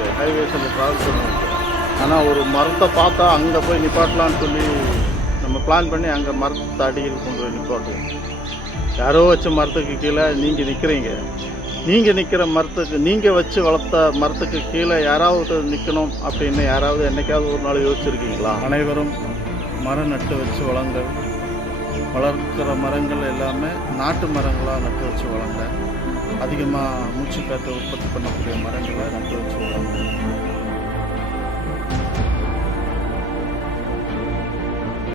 பண்ணுவீங்க, ஹைவேஸில் ட்ராவல் பண்ணுவீங்க. ஆனால் ஒரு மரத்தை பார்த்தா அங்கே போய் நிப்பாட்டலான்னு சொல்லி நம்ம பிளான் பண்ணி அங்கே மரத்தை அடியில் கொண்டு போய் நிப்பாட்டுவோம். யாரோ வச்ச மரத்துக்கு கீழே நீங்கள் நிற்கிறீங்க. நீங்கள் நிற்கிற மரத்துக்கு, நீங்கள் வச்சு வளர்த்த மரத்துக்கு கீழே யாராவது நிற்கணும் அப்படின்னு யாராவது என்னைக்காவது ஒரு நாள் யோசிச்சிருக்கீங்களா? அனைவரும் மரம் நட்டு வச்சு வளர்க்கிற மரங்கள் எல்லாமே நாட்டு மரங்களாக நட்டு வச்சு வளங்க. அதிகமாக மூச்சுக்காற்று உற்பத்தி பண்ணக்கூடிய மரங்களை நட்டு வச்சு வளங்க.